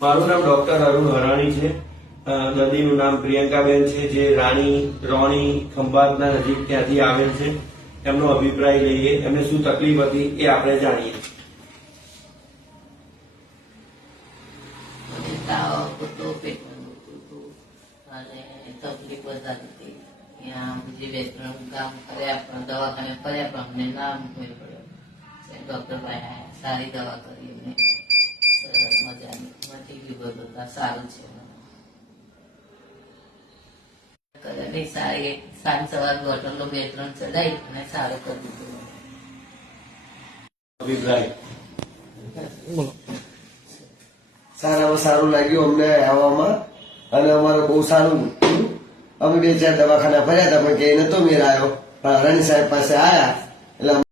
મારું નામ ડોક્ટર અરુણ હરાણી છે. દર્દીનું નામ પ્રિયંકાબેન છે, જે રાણી રોણી ખંભાતના નજીક ત્યાંથી આવેલ છે. એમનો અભિપ્રાય લઈએ, એમને શું તકલીફ હતી એ આપણે જાણીએ. તકલીફ વધારે હતી. ત્યાં બીજી બે ત્રણ કામ કર્યા પણ દવાખાને ફર્યા પણ અમને ના મેળ પડ્યો. ડોક્ટર ભાઈ સારી દવા કરી અમને સરસ મજાની મટી ગયું બધું. સારું છે નહીં સારી સાંજ સવાર બોટલો બે ત્રણ ચડાવી અને સારું કરી દીધું. અભિપ્રાય સારામાં સારું લાગ્યું અમને આવવામાં અને અમારે બહુ સારું થયું. અમે 2-4 દવાખાના ફર્યા હતા પણ ક્યાંય નતો મેળ આવ્યો, પણ હરાણી સાહેબ પાસે આવ્યા એટલે